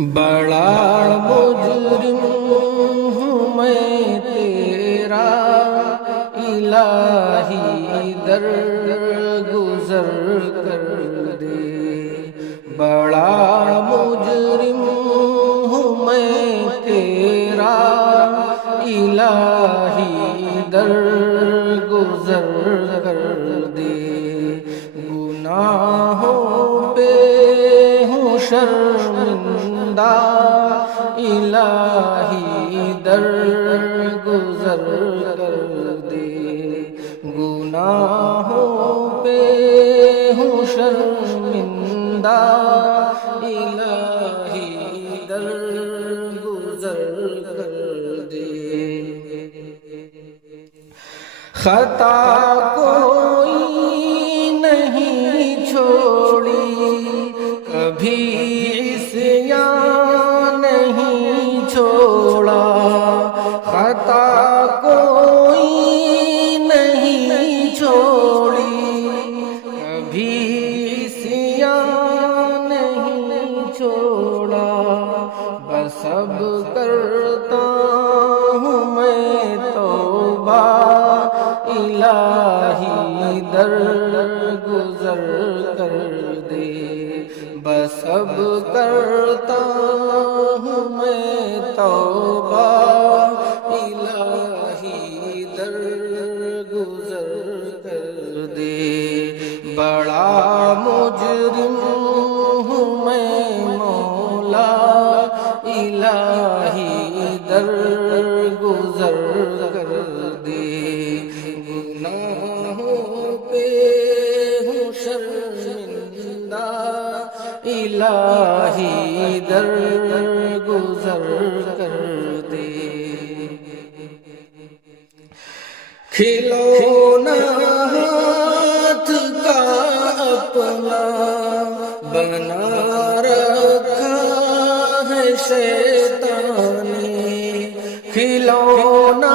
بڑا مجرم ہوں میں تیرا الہی در گزر کر دے، بڑا مجرم ہوں میں تیرا الہی در گزر کر دے، گناہوں پہ ہوں شرمندہ الہی در گزر کر دے، گناہوں پہ ہوں شرمندہ الہی در گزر کر دے، خطا کوئی نہیں چھوڑی کبھی عصیان نہیں چھوڑا، خطا کوئی نہیں چھوڑی کبھی عصیان نہیں چھوڑا، بس اب کرتا ہوں میں توبہ الہی در گزر کر دے، بس اب کرتا ہوں میں توبہ الہی در گزر کر دے، بڑا مجرم ہوں میں مولا الہی در گزر کر دے، گناہوں پہ ہوں شرمندہ الہی در گزر کر دے، کھلونا ہاتھ کا اپنا بنا رکھا ہے شیطان نے، کھلونا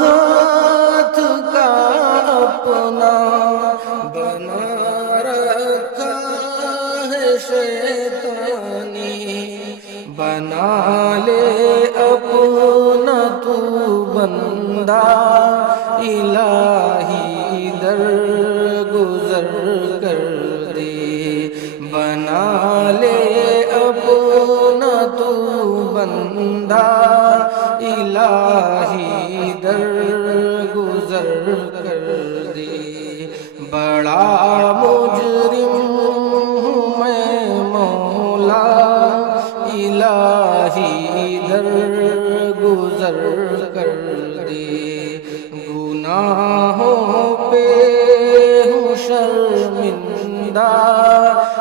ہاتھ کا اپنا بنا رکھا ہے شیطان نے، بنا لے اپنا تو بندہ الہی در گزر کر دے، بنا لے اپنا تو بندہ الہی در گزر کر دے، بڑا مجرم ہوں میں مولا الہی در گزر کر دے، گناہوں پہ ہوں شرمندہ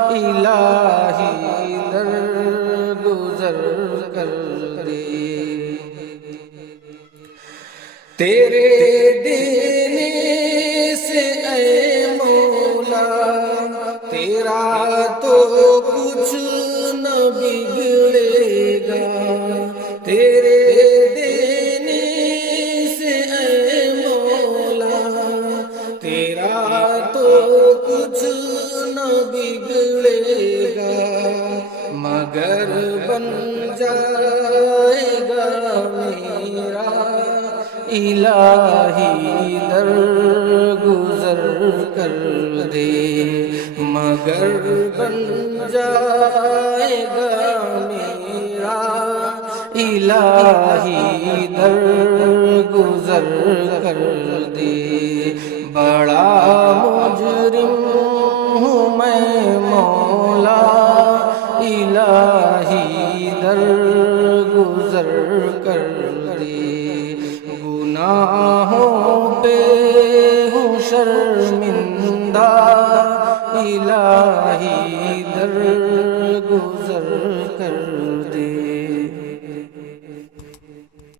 الہی در گزر کر دے، تیرے دینے سے اے مولا تیرا تو کچھ نہ بگڑے گا، تیرے دینے سے اے مولا تیرا تو کچھ نہ بگڑے گا، مگر بن جائے گا میرا الہی در گزر کر دے، مگر بن جائے گا میرا الہی در گزر کر دے، بڑا مجرم ہوں میں مولا الہی در گزر کر دے، گناہوں پہ ہوں شرمندہ الہی در